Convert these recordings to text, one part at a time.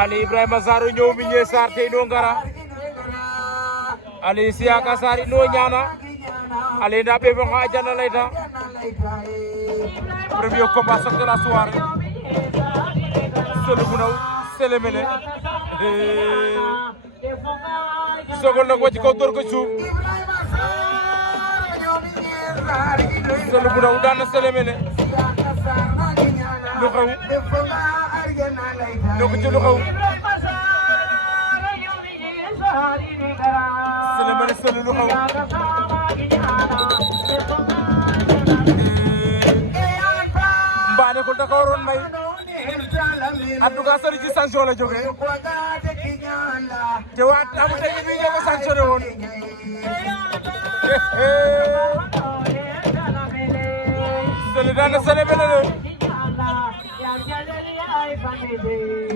Ali Ibrahima Sarr ñëw mi ñe Sarr tey no ngara Ali Siaka Sarr no ñana Ali nda be fa ajana layta premier combat de la soirée Sele bu naw Sele mele sogol nak wacc ko dor ko suuf Sele bu naw daan na Sele mele lu xaw lu ko ci lu xaw Sele mele Sele lu xaw mbaane ko da ko waroon may en tout cas sori ci sanction la jógee te waat amu tey bi ñoo ko sanctionné woon Sele daan na Sele mele la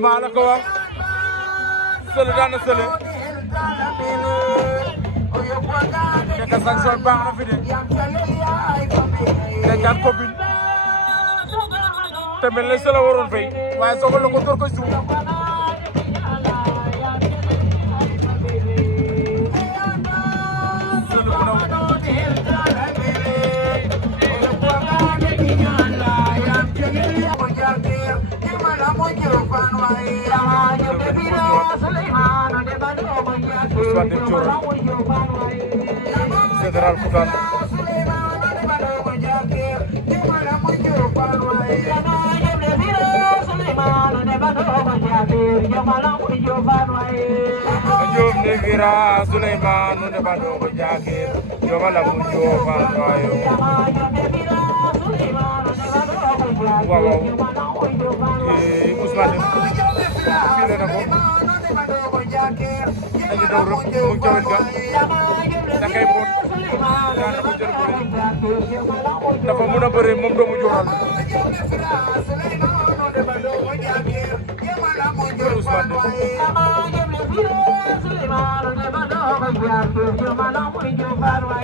maa la ko wax Sele daan na Sele fekk sanction baax na fi de dañ daan ko bind te mel na Sele waroon fay waaye soog a la ko door ko suuf Sele bu naw Ousmane Dem Thioro Général Koutane Diop ne vira Souleymane ne bando ko jakir jomala mu jofan wayo waaw Ousmane file na ko dañu daw rek mu jawet ga da kay boot daan na ko jël bëre dafa mën a bëre moom doomu Joral Ousmane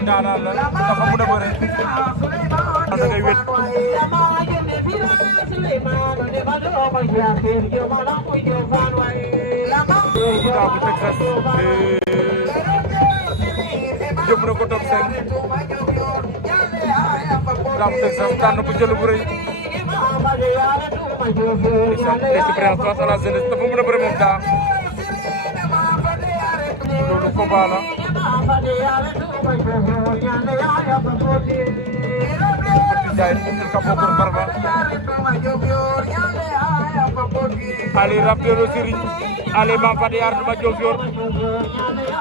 daanaan la dafa mën a bëre da ngay wét Daabu Texas jëm na ko top 5 Daabu Texas daan na ko jël bu rëy l'expérience face à la jeunesse dafa mën a bëre moom daa loolu combat la Ali Rabdelo Serigne Ali Mam Fadi Yar duma Diofior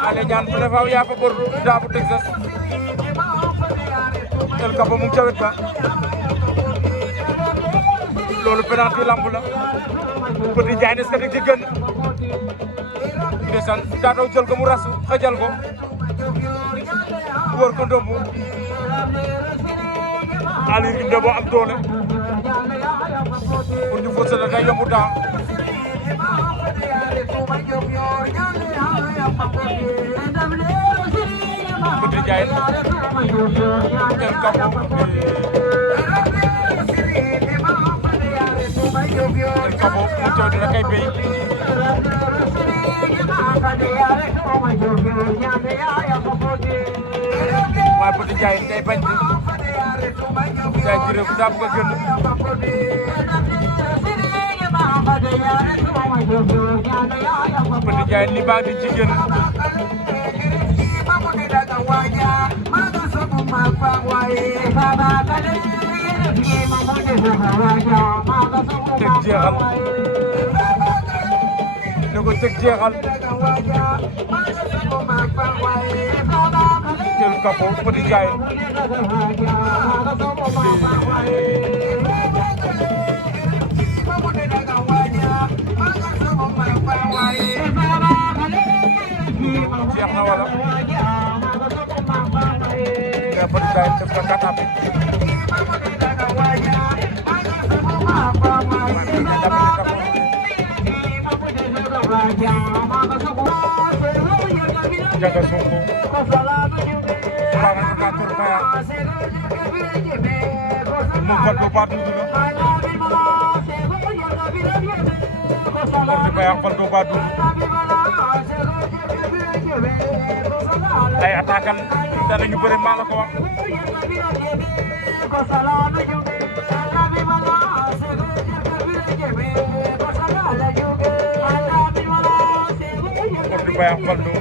Ali ñaan fu ne faaw yaa fa bor Daabu Texas El Capo mu ca wet ba loolu penalty lamb la Petit Ndiaye ne est-ce que ci gën ndeysaan daa daw jël ko mu rasu xëjal ko wër ko ndombu Ali ngi ndebo am doole pour ñu forcer la day yombu daa Petit Ndiaye El Capo El Capo mu taw dina kay béy waaye Petit Ndiaye day bañ di day jire bu daa bëgg a gën Petit Ndiaye li baa di jigéen teg jeexal ne ko teg jeexal El Capo Petit Ndiaye jeex na wala ya Petit Ndiaye def na katape Jaga Sonko Banga ka tor kaya mo fat do patu Ordi Faye ak Faldo Badou ay attaquant danañu bëre maa la ko wax Ordi Faye ak Faldo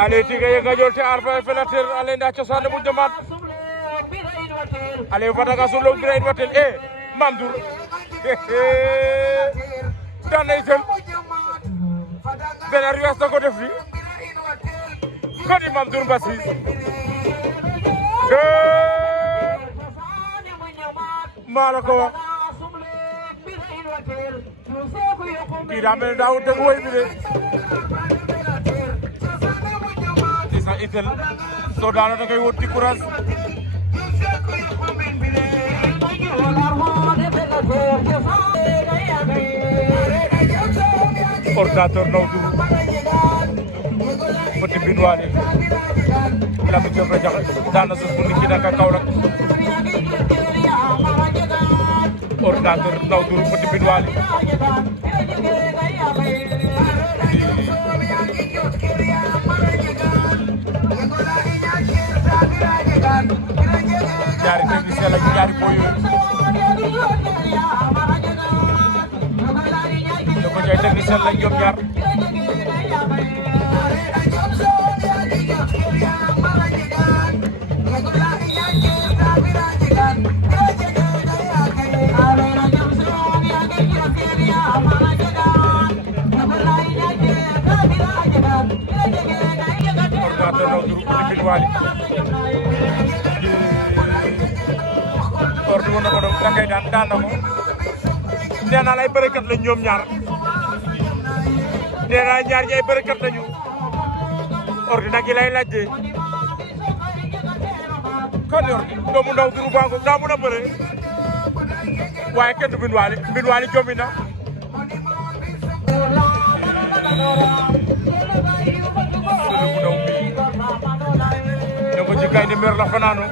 ale tiga ye ngajol te arfa felater ale nda cosande bu jamaat ale fataga sulo birain watel Mamdour dana itel bena riwas da ko def li kadi Mamdour Mbassis mala ko wax kii daa mel daa wute woy bi de isa itel so daana da koy wotti courage ordinateur Nawdour Petit Binwani Lamine Diop la jax daana sus bu nit ki naka Kaolack ordinateur Nawdour Petit Binwani ñaari technicien la ñaari boy yo ko ñay technicien la ñoom ñaar ordinateur Nawdour Petit Binwani ordi woon na ko doon dangay daan na ko nee naa lay bërëkat lañ ñoom ñaar nee naa ñaar ñi ay bërëkat lañu ordi nag yi lay laajte kon ordi doomu Nawdour bango daa mun a bëre waaye kenn du Binwani jommi na sunu bu ndaw bi ne ko ci gaynde mer la fanaano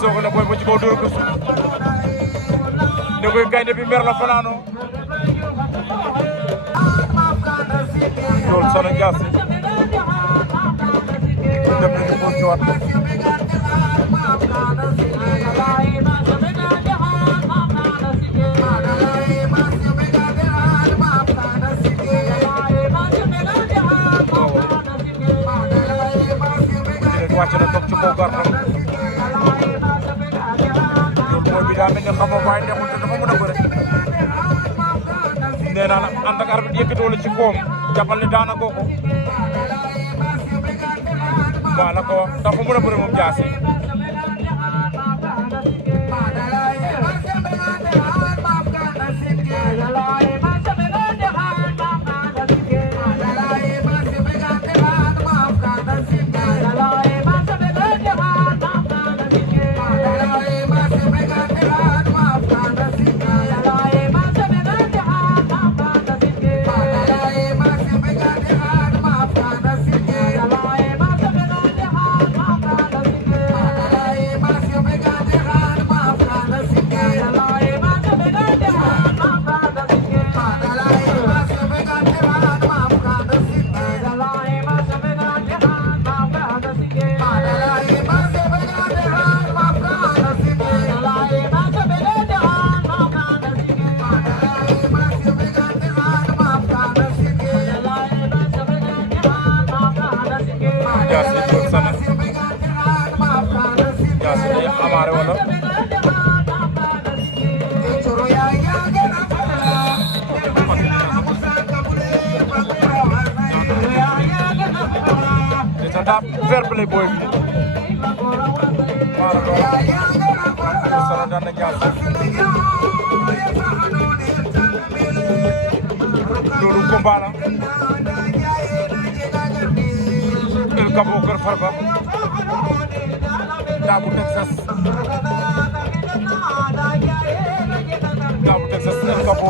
sogo na boy bo ci kaw dóor ko suuf ne koy gaynde bi mer la fanaano loolu Soxna Ndiasse dem nañu ko ci waat toog ci kaw gàttal mooy bi daa mel ni xam nga waaye neexul te dafa mën a bëre nee naa la ànd ak arbitre yëkkati wala ci koom jàppal ni daana ko maa la ko wax dafa mën a bëre moom Jaasi fair play boy bi maa la ko wax solo daan na Jaasi loolu combat la El Capo Kër Farba Daabu Texas El Capo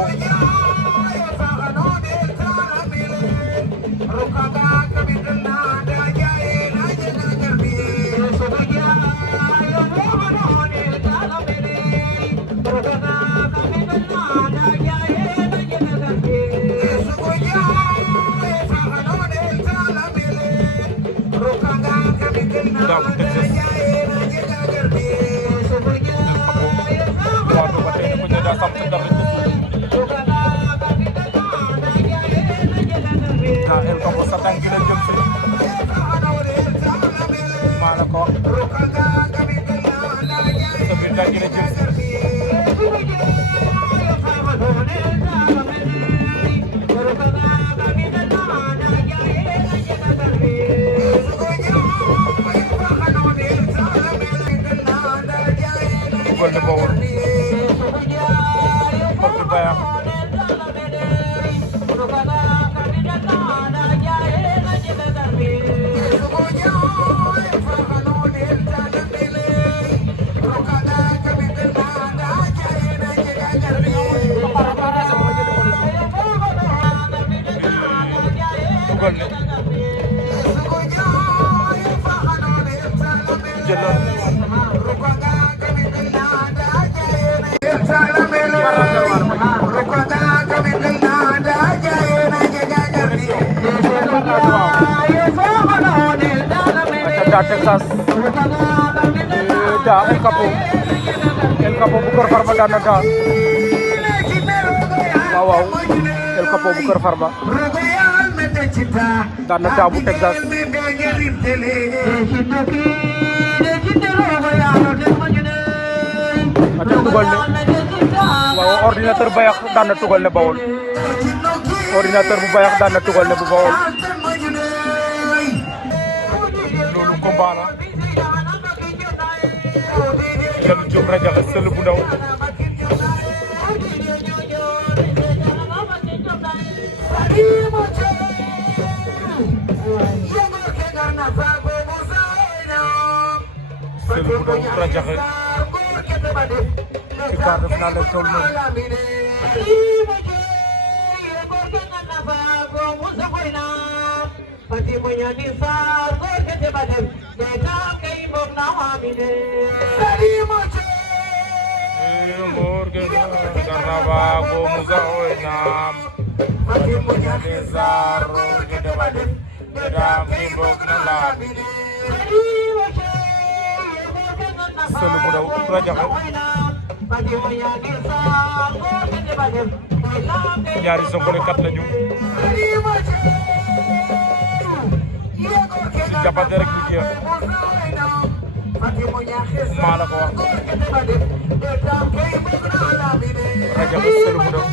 Daabu Texas waatu ba tey dafa ñëw daa sam ci dara daa El Capo sa tànk gi leen jëm si maa la ko wax sa biir tànk gi leen jëm si dugal na Bawol Koppi Bayax dugal na jëloon da Texas da El Capo bu Kër Farba daan na da waaw El Capo bu Kër Farba daan na da bu Texas ate tugal ne waaw ordinateur Bayax daan na tugal ne Bawol ordinateur bu Bayax daan na tugal ne bu Bawol loolu combat la yam Diop Radiakhé sël bu ndaw sël bu ndaw Radiakhé ci quart de finale lay toll noonu sëlu bu ndaw Radiakhé ñaari Songone kat lañu jàppante rek ñu jeex maa la ko wax rajo bi sëlu mu doon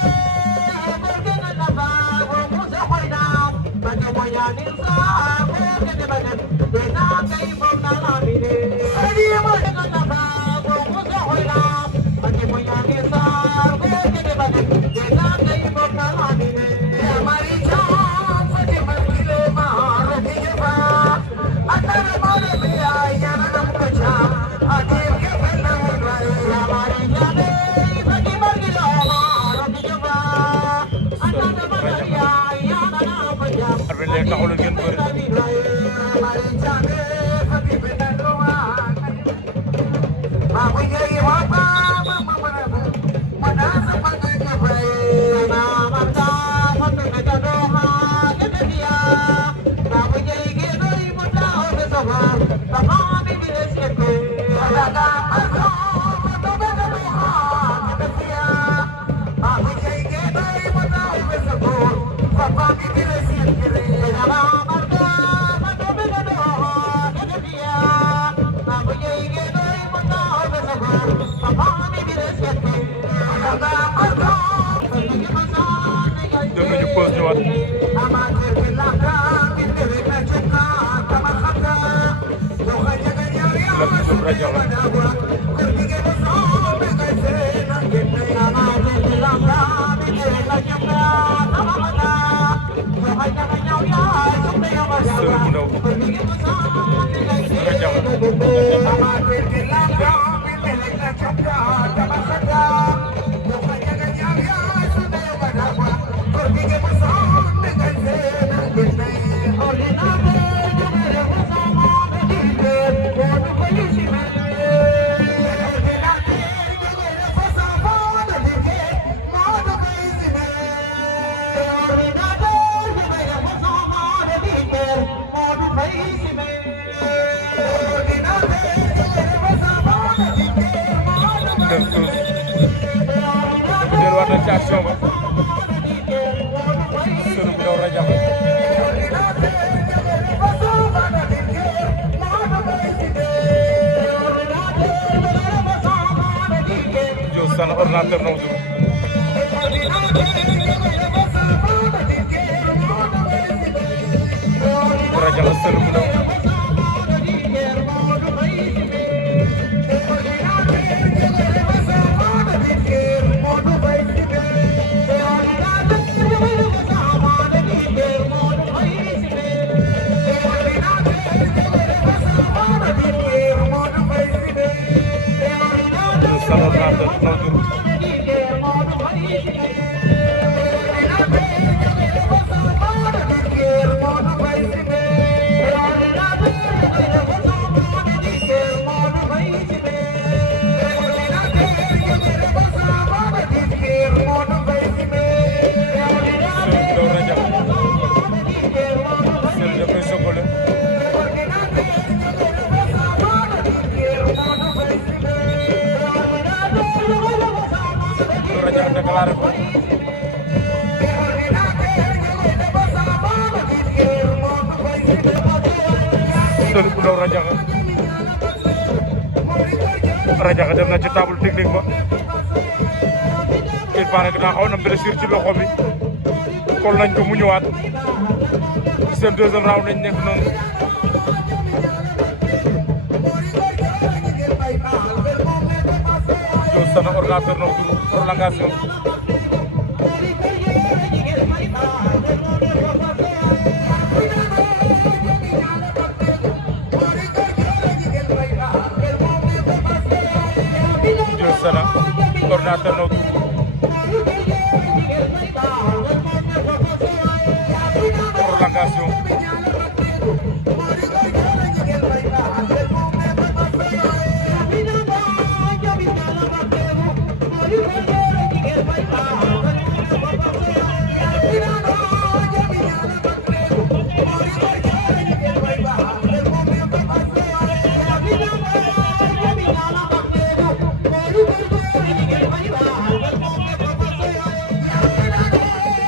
arbitre taxul ngeen bëri dem nañu pause ñëwaat rajo action ba sunu bu daw rajo jo san ordinateur no du rajo sunu bu daw Rajaxe dem na ci table technique ba il paraît que daa xaw na blessure ci loxo bi kol nañ ko mu ñëwaat ci seen deuxième round lañ nekk noonu Dios Sana ordinateur no prolongation Dios Sana ordinateur no prolongation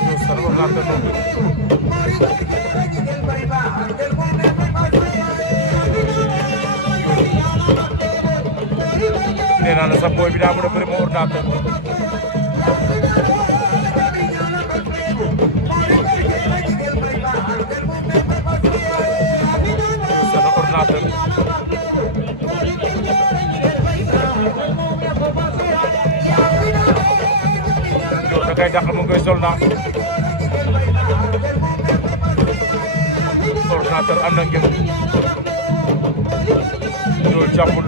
Dios Sana ordinateur no naa la sa boy bi daa mën a bëri moo ordinateur sa ordinateur Dior da kay dàq mu ngi koy sol naa ordinateur am na ngëm Dior jàppul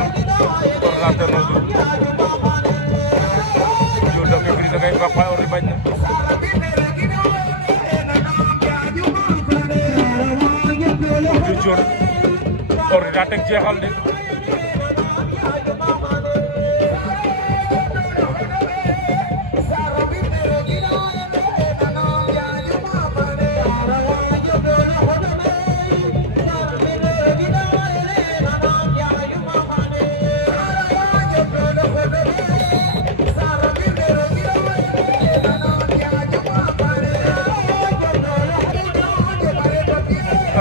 ordinateur no dul Dior da koy brise da kay baax waaye ordi bañ na Dior ordi daa teg jeexal de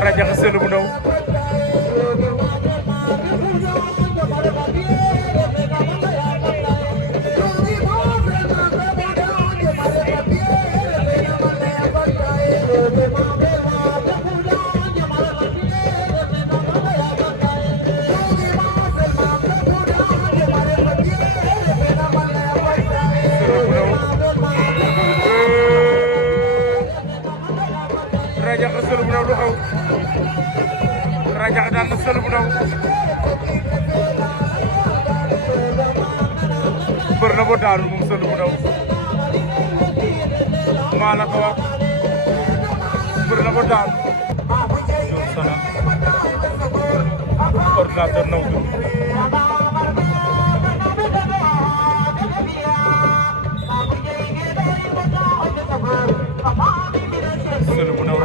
Rajaxe Seul bu ndaw Rajaxe Seul bu ndaw lu xew Rajaxe daan na Seul bu ndaw bër na ba daanu moom Seul bu ndaw maa la ko wax bër na ba daanu Dior Sana ordinateur naw du Seul bu ndaw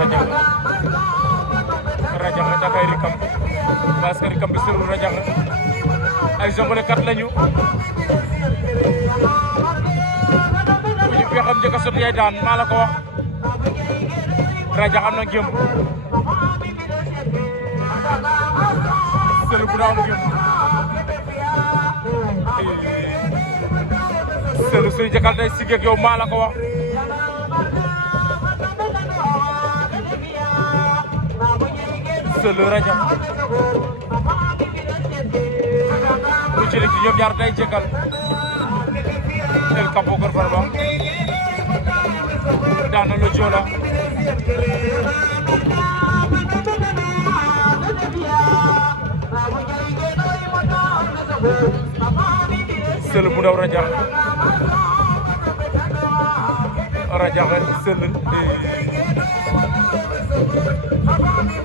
Rajaxe da kay rikam parce que rikam bi Seul Rajaxe ay jongole kat lañu ku ñu xam njëkk a sot yaay daan maa la ko wax Rajaxe am na ngëm Seul bu ndaw am ngëm Seul suy jëkkal day sigg ak yow maa la ko wax Seul Rajaxe lu ci ci ñoom ñaar day jëkkal El Capo Kor Farba daan na lo Joola Seul bu ndaw Rajaxe Seul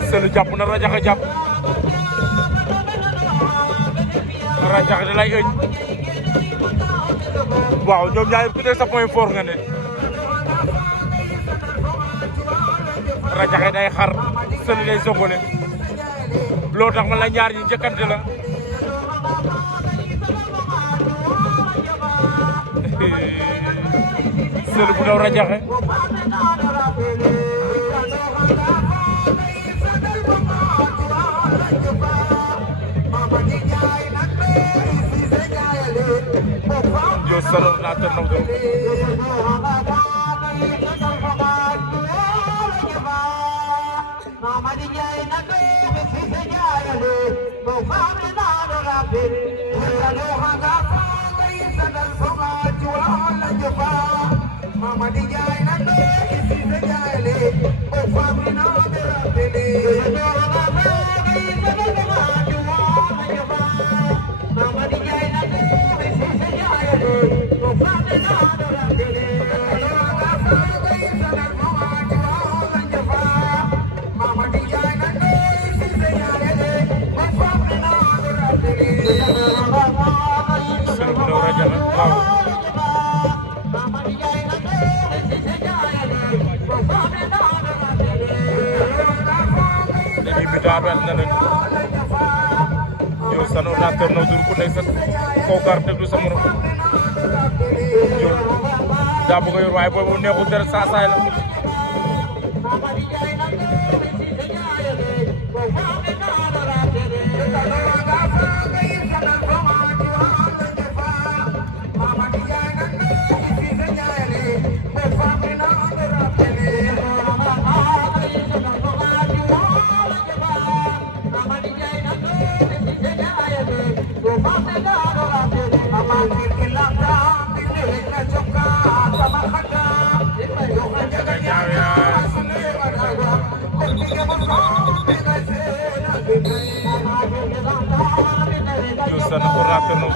Seul jàpp na Rajaxe jàpp Rajaxe da lay ëñ waaw ñoom ñaar ku nekk sa point fort nga ne Rajaxe day xar Seul day songole loo tax ma la ñaar ñi njëkkante la Seul bu ndaw Rajaxe Dior Sana ordinateur naw du Seul bu ndaw Rajaxe waaw dañuy mi daal na leen Dior Sana ordinateur naw du ku nekk kaw gar déglu sa morom daa bëgg a yor waaye boobu neexul dara saasaay la Juice na kurate no.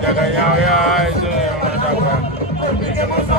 Jaga yaw ya itu mendapat tiga masa.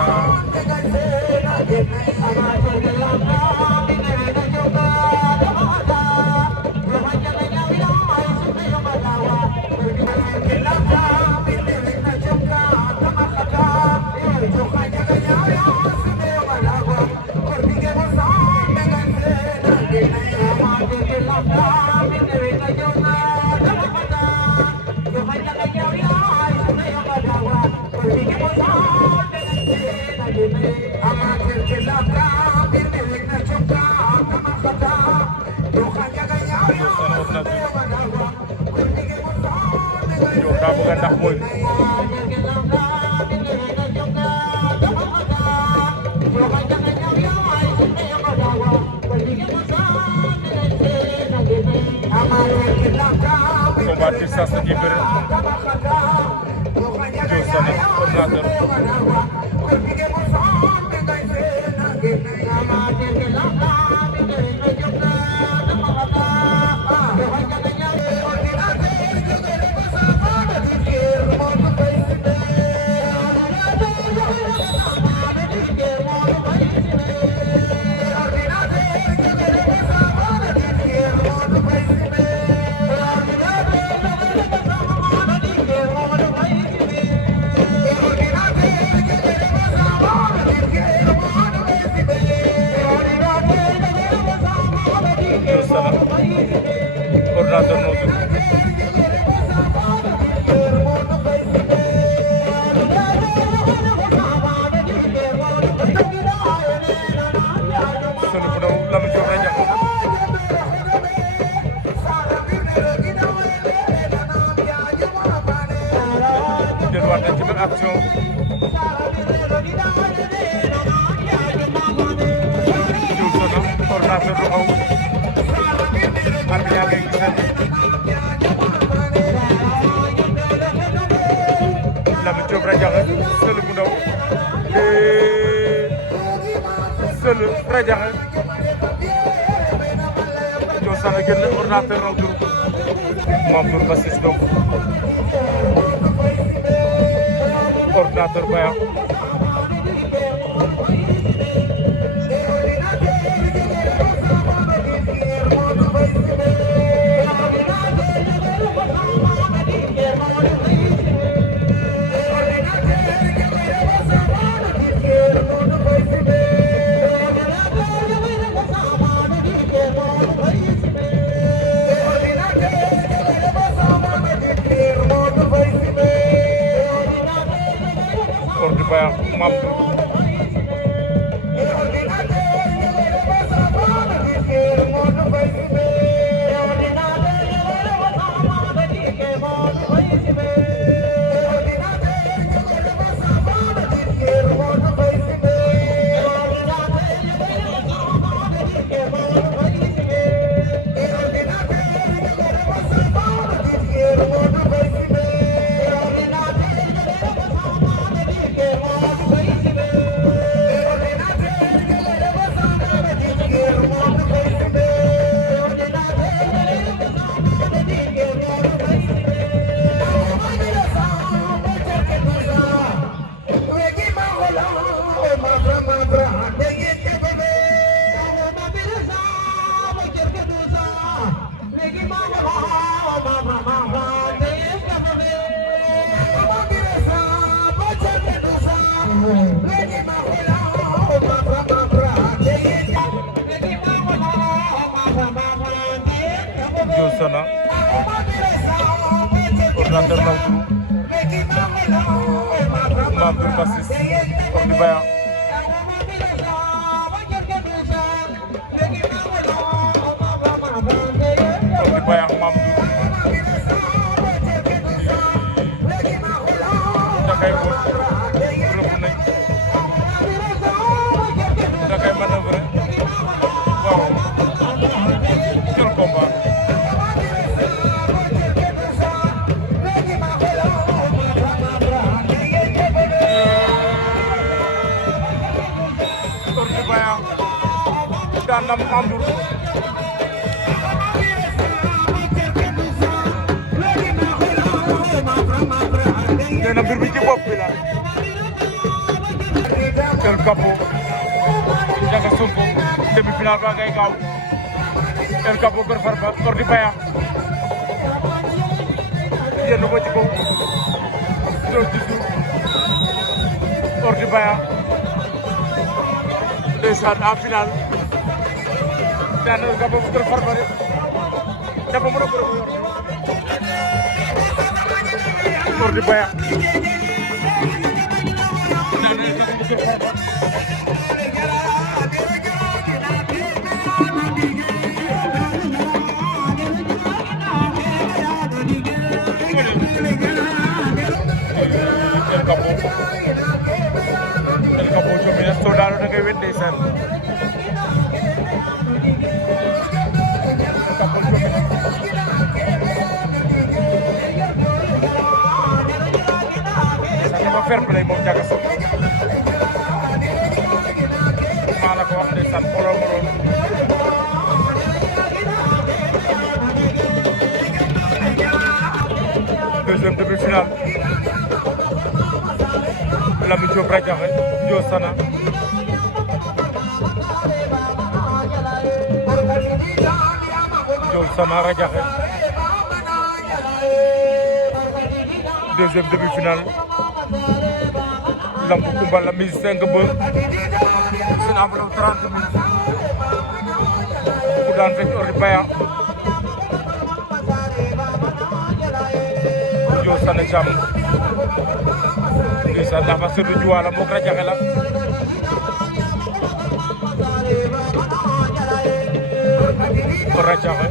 Dah bukan dah pun. Combatir sasa jiber. Jualan koordinator. Koordinator notu. Sunu pudaw lam jox raja. Jël waat nañ ci benn action. Koordinator du xaw. Arbitre ngay gis Lamine Diop Radiakhé Seul bu ndaw Seul Radiakhé Diop Sana génn ordinateur raw tur Mamour Bassis donc ordinateur Baya Sana ordinateur Nawtu membre Massis Ordi Baya Ordi Baya membre Dakay bot rëbb nañ Dakay manœuvre waaw jël combat daan na Mandour nee na mbir bi ci bopp bi la Kër Kapo Ndiaga Sonko demi-finale ba ngay gaaw Kër Kapo Kër Farba Ordi Baya yenn ko ci kaw doon ci suuf Ordi Baya ndeysaan en finale daan Kër Kapo Kër Farba dafa mën a bëre ko yor Ordi Baya El Capo Jomina Soldado da ngay wét ndeysaan dafa fair play moom Ndiaga Sonko maa la ko wax ndeysaan xoolal ma loolu deuxième demi-finale Lamine Diop Radiakhé Dio Sana Dio Sana Radiakhé deuxième demi-finale lamb Kumba la mise 5 ba seen enveloppe 30 minutes ku daan fekk Ordi Baya Dio Sana Thiam ndeysaan dafa seetlu ci wàllam moog Radiakhé la Radiakhé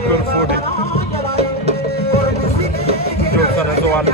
Diol Fodé Dio Sana Joal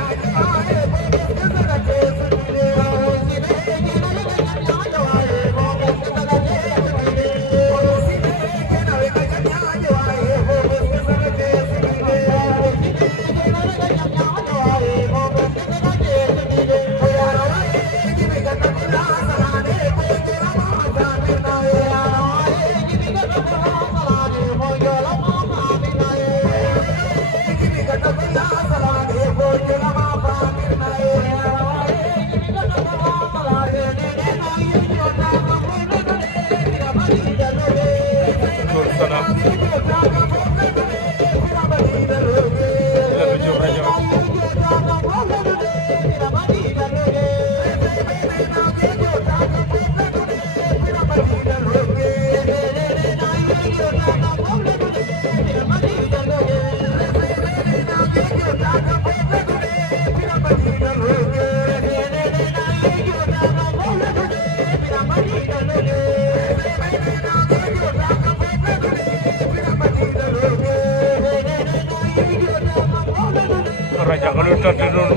Radiakhé lu tante noonu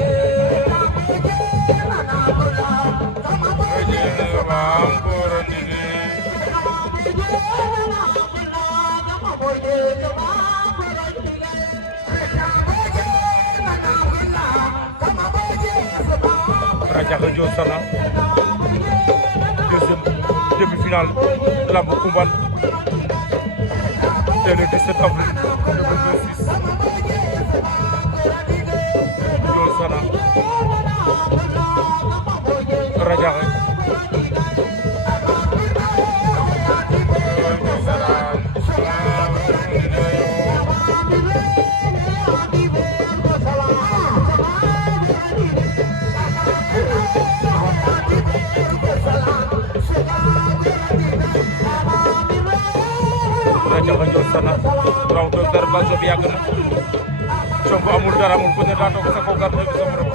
Radiakhé Dio Sana deuxième demi-finale lamb Koumban c'est le 17 avril 2026 Dio Sana Radiakhé Radiakhé Ndiol Sana raw doon dara ba soog yàgg na coow bu amul dara amul ku ne daa toog sa kaw gar bi sa morom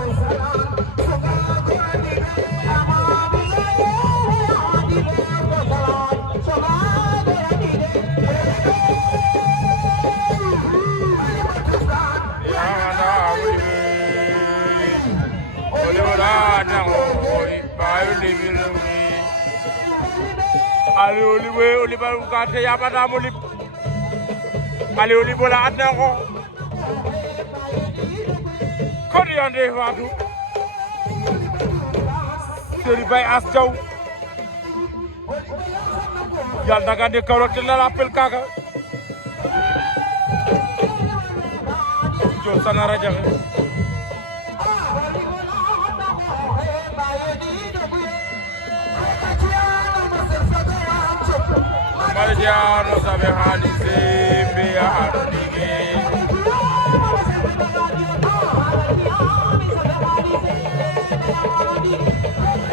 Ali Oliver kate yabana mo lip Ali Oliver la adna ko kodi ande watu Seri Bay As Jaw yal daga de kawrote la appel kaka Ndiol Sana Radiakhé Mariano sabe hali sembe ya aronige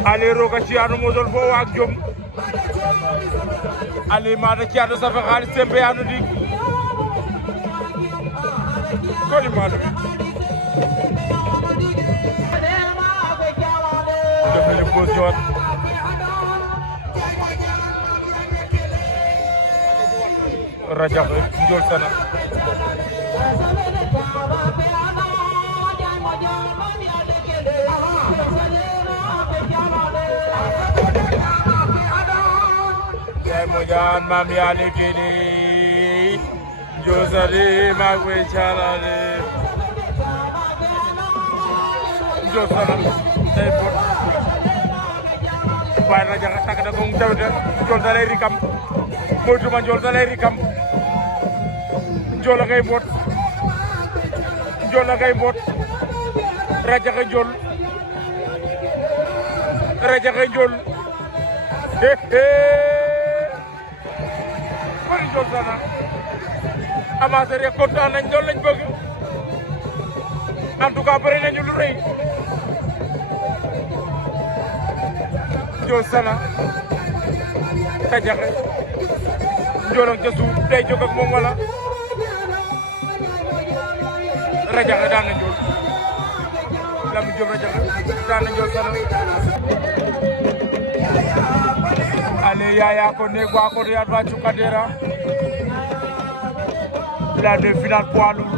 Ale roga ci anu mozol fo wak jom Ale mata ci anu sabe hali sembe ya anu dig Koli manu Defele ko jot Radiakhé Ndiol Sana Jai mojan mam yale kini Ndiol Sana magwe chalale Ndiol Sana tay bot bay Radiakhé tak da ko tawde Ndiol da lay rikam moytu ma Ndiol da lay rikam Ndiol la ngay boot Ndiol la ngay boot Radiakhé Ndiol Radiakhé Ndiol kon Ndiol Sana amateur yi kontaan nañ loolu lañ bëgg en tout cas bëri nañu lu rëy Ndiol Sana Radiakhé Ndiol ak ca suuf day jóg ak moom wala Radiakhé daan na Ndiol Lamine Diop Radiakhé daan na Ndiol Sana ale yaya ko ne gwa ko ya dwa Cukadera la de final poids lourd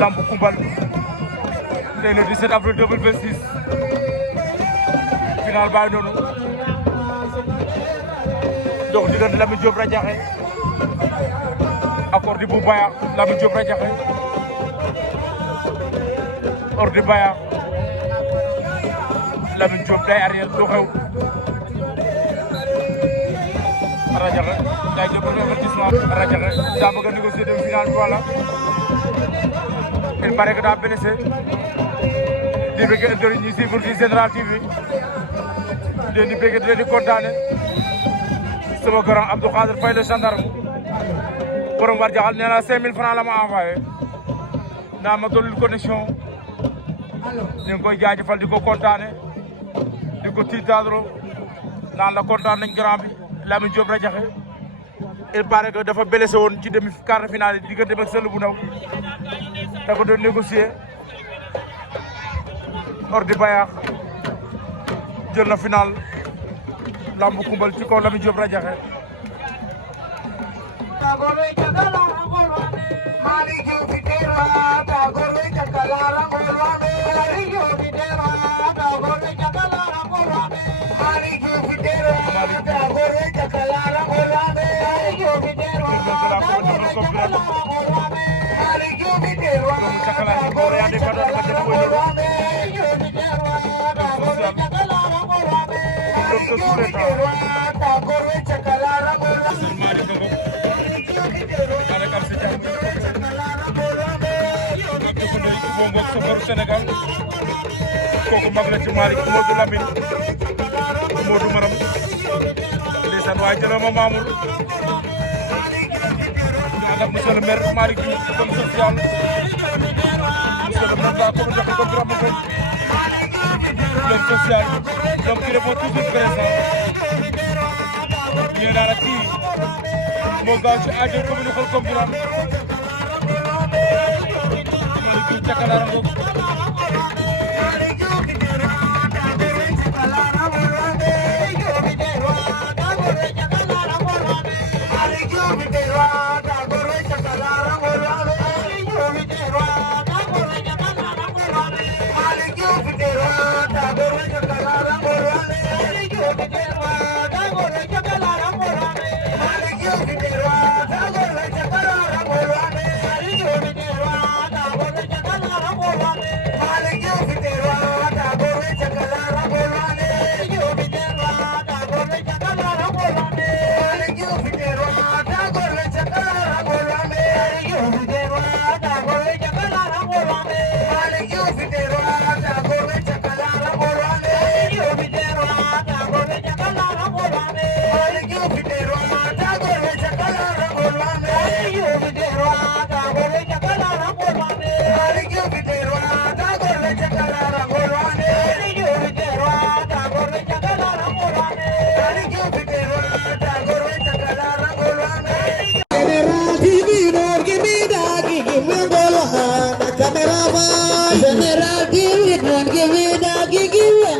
lambu Koumbal c'est le 17 avril 2026 final ba noonu dox diggante Lamine Diop Radiakhé ak Ordi bu Baya Lamine Diop Radiakhé Ordi Baya Lamine Diop day arrière du xew Radiakhé day jëm avertissement Radiakhé daa bëgg a négocier dem final bi wala il paraît que daa blessé di bëgg intérêt ñi suivre ci Général TV di bëgg di kontaane sama grand Abdou Khadir Faye le gendarme borom war jaxal nee na 5000 francs la ma envoyé naa ma dolli connexion ñu ngi koy jaajëfal di ko kontaane di ko tiitaadro naan la kontaan nañ grand bi Lamine Diop Radiakhé il paraît que dafa blessé woon ci demi quart de finale yi diggante ak Sël bu ndaw da ko doon négocier Ordi Bayaax jël na final lambu Koumbal ci kaw Lamine Diop Radiakhé Sénégal kooku mag la ci Malick Modou Lamine Modou Maram ndeysaan waaye jëloo ma Mamour ànd ak monsieur le maire Malick Diouf comme social monsieur le maire de la commune de Birame Ngom l'homme social l'homme qui répond toujours présent nee naa la kii moo gaaw ci aajo commune Xelcom Birame Malick Diouf Cakalar ngoog General TV, don't give me that, give me